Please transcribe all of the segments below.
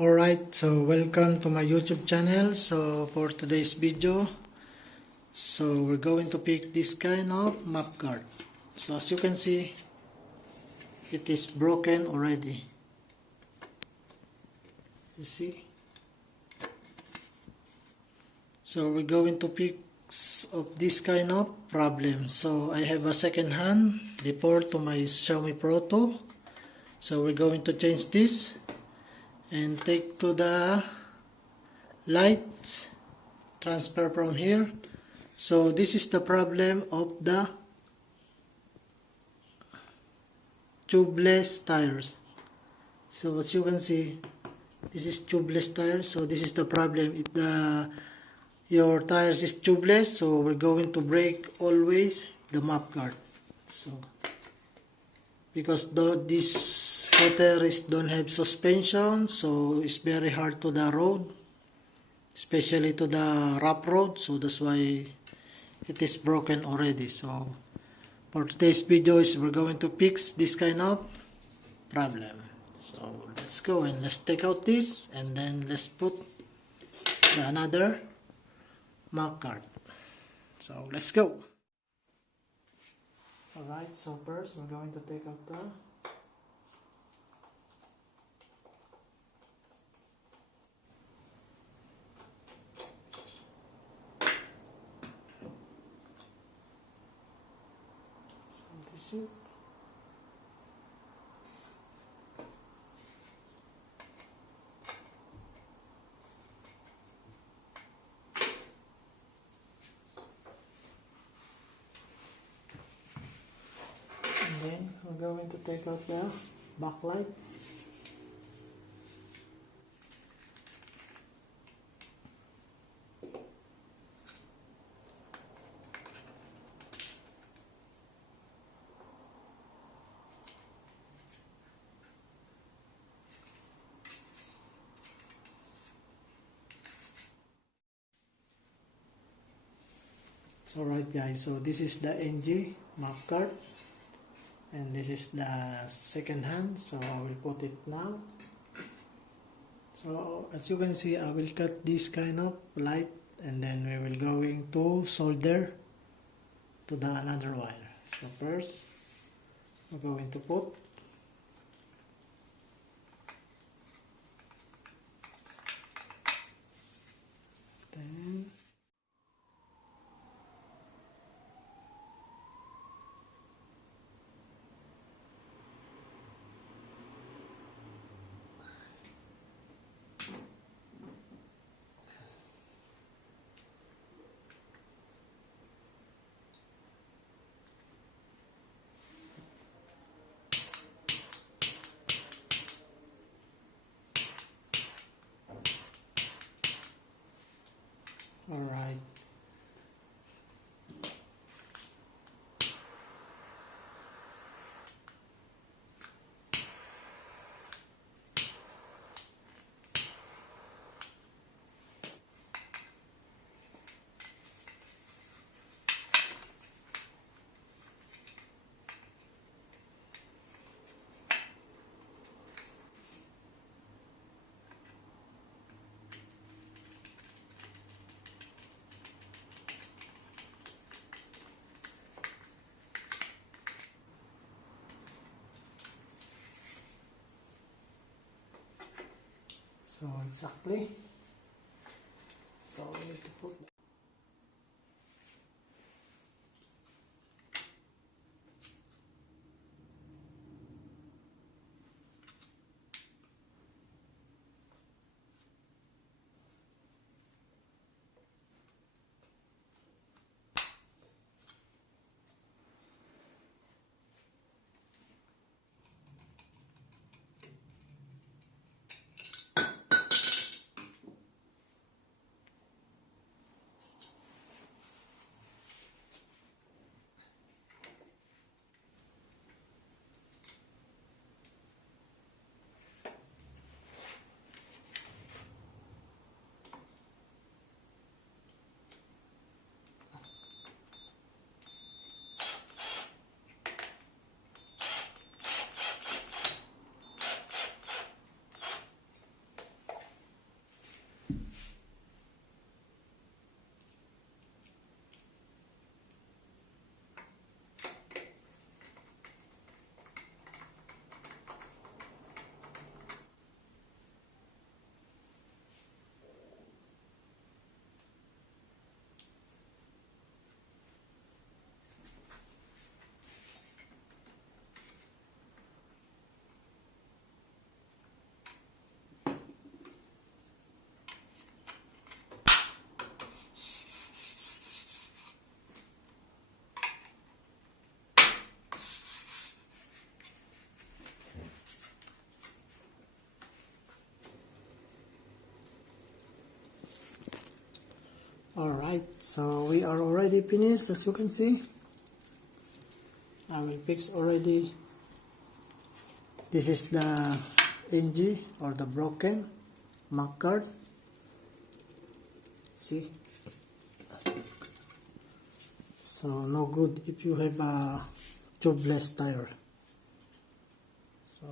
Alright, so welcome to my YouTube channel. So for today's video, so we're going to pick this kind of map guard. So as you can see, it is broken already. You see? So we're going to fix of this kind of problem. So I have a second hand before to my Xiaomi Pro 2. So we're going to change this and take to the light, transfer from here. So this is the problem of the tubeless tires. So as you can see, this is tubeless tires. So this is the problem. If your tires is tubeless, so we're going to break always the map guard. So because this scooter don't have suspension, so it's very hard to the road, especially to the rough road. So that's why it is broken already. So for today's video is we're going to fix this kind of problem. So let's go and let's take out this and then let's put another map guard. So let's go. Alright, so first we're going to take out the this is and then we're going to take out the backlight. So alright guys, so this is the NG map guard and this is the second hand, so I will put it now. So as you can see, I will cut this kind of light and then we will going to solder to the another wire. So first we're going to put then alright. So exactly. So we need to put Alright, so we are already finished, as you can see. I will fix already. This is the NG or the broken MAC card. See? So no good if you have a tubeless tire. So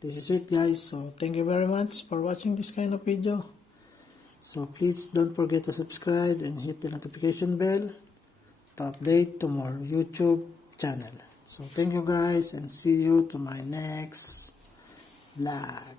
this is it, guys. So thank you very much for watching this kind of video. So please don't forget to subscribe and hit the notification bell to update to more YouTube channel. So thank you guys, and see you to my next vlog.